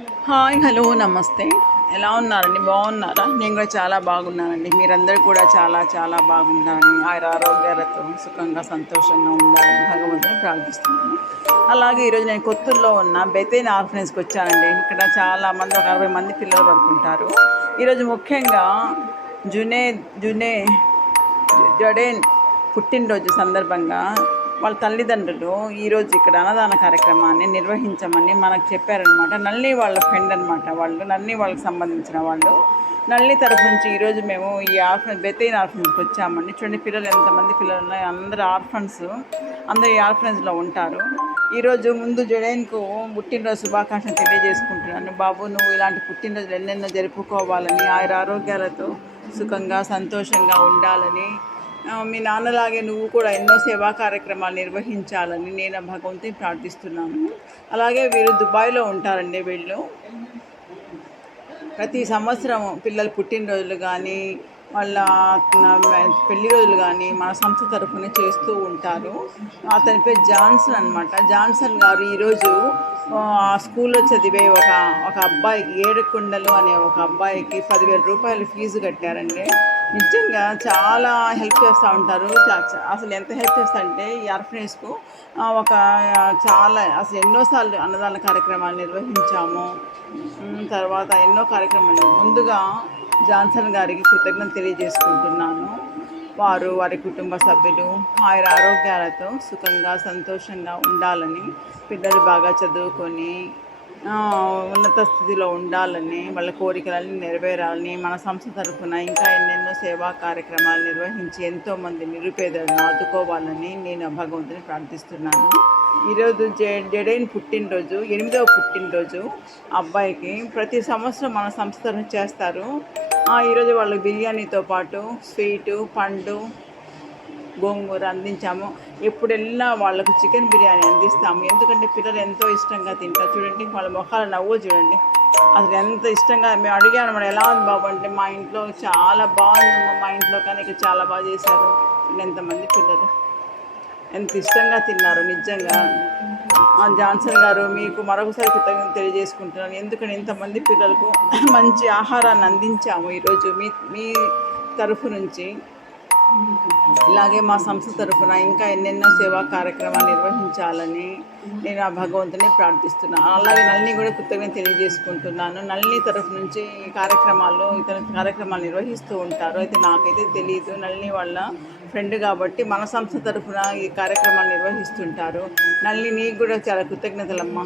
Hi hello నమస్తే. ఎలా ఉన్నారండి? బాగున్నారా? నేను కూడా చాలా బాగున్నానండి. మీరందరూ కూడా చాలా చాలా బాగున్నారని ఆయన ఆరోగ్యాలతో సుఖంగా సంతోషంగా ఉండాలని భగవంతుని ప్రార్థిస్తున్నాను. అలాగే ఈరోజు నేను కొత్తూరులో ఉన్న బెతైన్ ఆర్ఫనెన్స్కి వచ్చానండి. ఇక్కడ చాలా మంది ఒక అరవై మంది పిల్లలు పడుకుంటారు. ఈరోజు ముఖ్యంగా జునే జునే జడేన్ పుట్టినరోజు సందర్భంగా వాళ్ళ తల్లిదండ్రులు ఈరోజు ఇక్కడ అన్నదాన కార్యక్రమాన్ని నిర్వహించమని మనకు చెప్పారనమాట నల్లి వాళ్ళ ఫ్రెండ్ అనమాట వాళ్ళు. నల్లి వాళ్ళకి సంబంధించిన వాళ్ళు. నల్లి తరఫు నుంచి ఈరోజు మేము ఈ ఆర్ఫన్ బెతైన్ ఆర్ఫన్స్కి వచ్చామండి. చూడండి పిల్లలు ఎంతమంది పిల్లలు ఉన్నాయి. అందరు ఆర్ఫన్స్. అందరు ఈ ఆర్ఫనేజ్లో ఉంటారు. ఈరోజు ముందు జడైన్కు పుట్టినరోజు శుభాకాంక్షలు తెలియజేసుకుంటున్నాను. బాబు నువ్వు ఇలాంటి పుట్టినరోజులు ఎన్నెన్నో జరుపుకోవాలని ఆయన ఆరోగ్యాలతో సుఖంగా సంతోషంగా ఉండాలని మీ నాన్నలాగే నువ్వు కూడా ఎన్నో సేవా కార్యక్రమాలు నిర్వహించాలని నేను భగవంతుని ప్రార్థిస్తున్నాను. అలాగే వీరు దుబాయ్లో ఉంటారండి వీళ్ళు. ప్రతి సంవత్సరం పిల్లలు పుట్టినరోజులు కానీ వాళ్ళ పెళ్ళి రోజులు కానీ మన సంస్థ తరఫున చేస్తూ ఉంటారు. అతని పేరు జాన్సన్ అనమాట జాన్సన్ గారు ఈరోజు ఆ, స్కూల్లో చదివే ఒక ఒక అబ్బాయికి ఏడుకొండలు అనే ఒక అబ్బాయికి పదివేల రూపాయలు ఫీజు కట్టారండి. నిజంగా చాలా హెల్ప్ చేస్తూ ఉంటారు. అసలు ఎంత హెల్ప్ చేస్తారంటే ఈ ఆర్ఫనేజ్కు ఒక చాలా అసలు ఎన్నోసార్లు అన్నదాన కార్యక్రమాలు నిర్వహించాము. తర్వాత ఎన్నో కార్యక్రమాలు. ముందుగా జాన్సన్ గారికి కృతజ్ఞత తెలియజేసుకుంటున్నాను. వారు వారి కుటుంబ సభ్యులు ఆయన ఆరోగ్యాలతో సుఖంగా సంతోషంగా ఉండాలని పిల్లలు బాగా చదువుకొని ఉన్నత స్థితిలో ఉండాలని వాళ్ళ కోరికలన్నీ నెరవేరాలని మన సంస్థ తరఫున ఇంకా ఎన్నెన్నో సేవా కార్యక్రమాలు నిర్వహించి ఎంతోమంది నిరుపేదలను ఆదుకోవాలని నేను భగవంతుని ప్రార్థిస్తున్నాను. ఈరోజు జె జడైన్ పుట్టినరోజు ఎనిమిదవ పుట్టినరోజు. అబ్బాయికి ప్రతి సంవత్సరం మన సంస్థను చేస్తారు. ఈరోజు వాళ్ళు బిర్యానీతో పాటు స్వీటు పండు గోంగూర అందించాము. ఎప్పుడు వెళ్ళినా వాళ్ళకు చికెన్ బిర్యానీ అందిస్తాము. ఎందుకంటే పిల్లలు ఎంతో ఇష్టంగా తింటారు. చూడండి వాళ్ళ ముఖాల నవ్వు చూడండి. అసలు ఎంత ఇష్టంగా మేము అడిగాను మనం ఎలా ఉంది బాబు? అంటే మా ఇంట్లో చాలా బాగుంది మా ఇంట్లో కానీ ఇక్కడ చాలా బాగా చేశారు. ఎంతమంది పిల్లలు. ఎంత ఇష్టంగా తిన్నారు నిజంగా. జాన్సన్ గారు మీకు మరొకసారి కృతజ్ఞత తెలియజేసుకుంటున్నాను. ఎందుకంటే ఇంతమంది పిల్లలకు మంచి ఆహారాన్ని అందించాము ఈరోజు మీ మీ తరఫు నుంచి. ఇలాగే మా సంస్థ తరఫున ఇంకా ఎన్నెన్నో సేవా కార్యక్రమాలు నిర్వహించాలని నేను ఆ భగవంతుని ప్రార్థిస్తున్నాను అలాగే నల్ని కూడా కృతజ్ఞత తెలియజేసుకుంటున్నాను. నల్ని తరఫు నుంచి ఈ కార్యక్రమాలు ఇతర కార్యక్రమాలు నిర్వహిస్తూ ఉంటారు. అయితే నాకైతే తెలియదు నల్ని వాళ్ళ ఫ్రెండ్ కాబట్టి మన సంస్థ తరఫున ఈ కార్యక్రమాలు నిర్వహిస్తుంటారు. నల్ని నీకు కూడా చాలా కృతజ్ఞతలమ్మా.